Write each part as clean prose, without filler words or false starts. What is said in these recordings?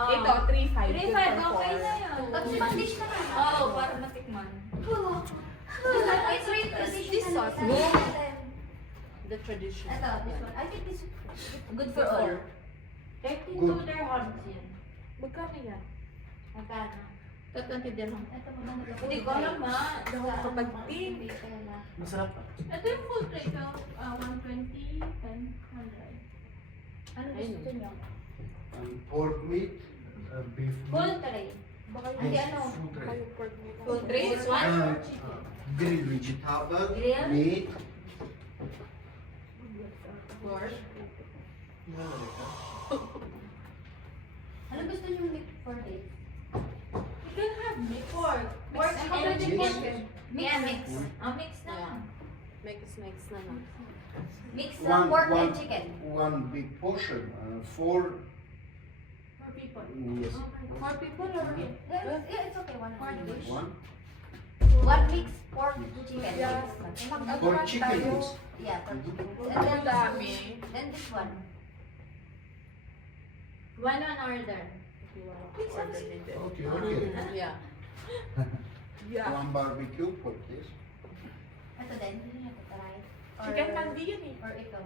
Ito, 3-5. 3-5, okay na yun. Tapos ibang dish na nga. Oo, para matikman. It's really traditional. sauce. The tradition. Ito, this one. I think this Good for all. 32 dirhams yan. Magkano yan? magkano? 20 dirham. Ito magkano? Hindi ko alam ha. Kapag team. Masarap pa. Ito yung full plate of 120 and 100. Ano gusto niyo? Pork meat, beef Full meat, tray. Baka Hindi ano? full tray. Full tray is one? Grilled vegetable, Grilled? meat, Pork. Ano gusto niyo mix for this? You can have meat. Pork. Pork Mix and and chicken. chicken. Yeah, mix. Mix na lang. Mix na lang. Mix ng pork and chicken. one big portion, four, For people. yes, For people or Yeah, it's okay. One dish. one, What mix pork chicken? Yeah. pork chicken mix. Yeah, pork chicken. And Ang then, dami. then this one. one on order. Okay, okay. Yeah. Yeah. One barbecue, put this. Ito din. Hindi niyo try. Chicken mandi yun eh. Or ito.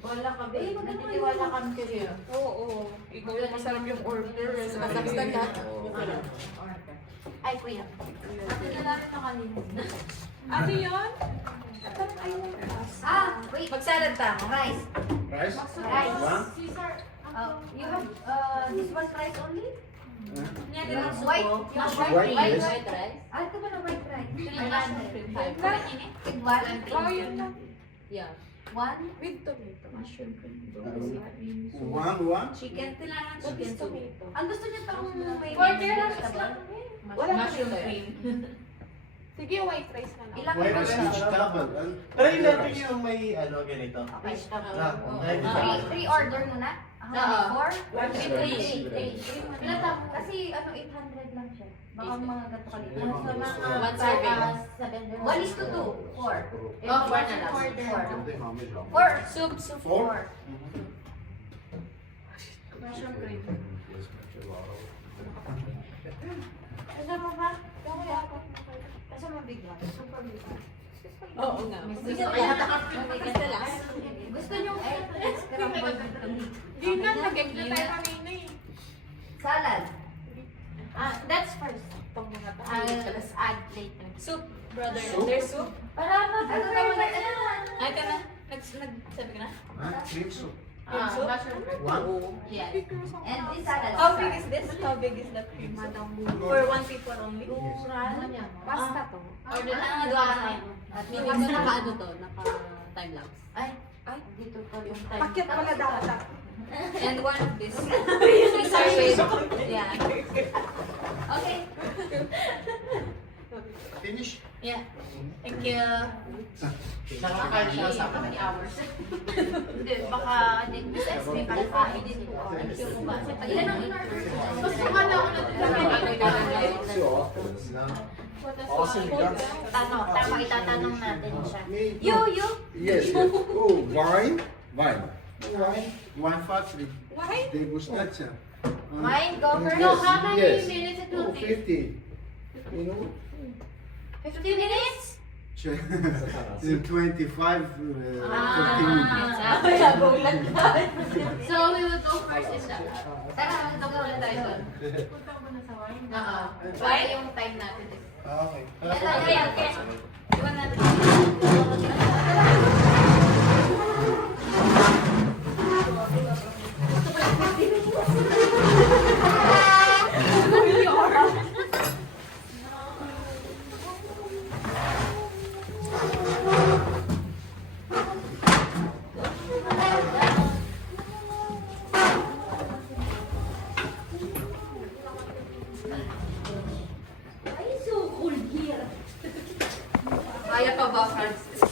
Wala ka ba? Eh, magkano Nagtitiwala yun? kami kayo. Oo. Ikaw yung masarap yung order. Masarap na lahat. Order. Ay, kuya. Ate na namin na kanina. Ano yun? Parang ayaw mo. Ah, wait. Magsalad ta. Rice. Rice, Rice. one, You have this one rice only? Yan Yeah. ang White. suko. You have White, white yes. white rice? Ah, ito ba na white rice? With Oh, one? yun lang. Yeah. One? With tomato. Mushroom. one, Chicken. Kailangan What is chicken soup. tomato? Ang gusto niyo itong may vegetable? Wala Mushroom pa cream. Sige, white rice na lang. Ilang white ba rice, siya? vegetable, and Try natin yung may ano ganito. Vegetable. Ah, try dito. Three order muna? Oo. Four? One, two, three. Ilan lang? Kasi ano, 800 lang siya. Baka mga ganito kalit. One serving. 1:2. Four. Oh, four na lang. Four. Soup, soup. four. Mushroom cream. Kasama ba? Kasama bigla. Super bigla. Oo nga. Gusto nyo scrambled? Hindi na, nag-egg na tayo kanina eh. Salad. That's first. Itong mga to. Let's add later. Soup, brother. Soup? There's soup. Para mag ano naman Ay, ka na. Nagsabi ka na? Cream soup, Mushroom cream. one, Yes. And this salad. How big is this? How big is that cream soup? For one people only? Pasta to. Order na nga doon ka At hindi naka ano to, naka time lapse. Ay, dito pa yung time. Pakyat pala dapat. And one of this. Sorry. Yeah. Okay. finish. Yeah. Thank you. Nakakain siya sa How akin. many hours? Hindi, baka din. Besides, may pagkain din po. Thank you po ba? Ilan ang in-order? Gusto ka na ako Awesome, guys. Tama, itatanong natin siya. You. Yes, yes. Oh, wine, wine. Wine factory. Why? Degustacja. Wine, go first. No, how many Yes. minutes it Oh, will take? 50. You know? 50 minutes? 25, 30 minutes. So, we will go first in the... Tara, ito ko ulit tayo doon. Punta ko na sa wine. Why? Yung time natin. Okay. Okay. Iwan natin. Ay, so cold here. Kaya pa ba, Francis?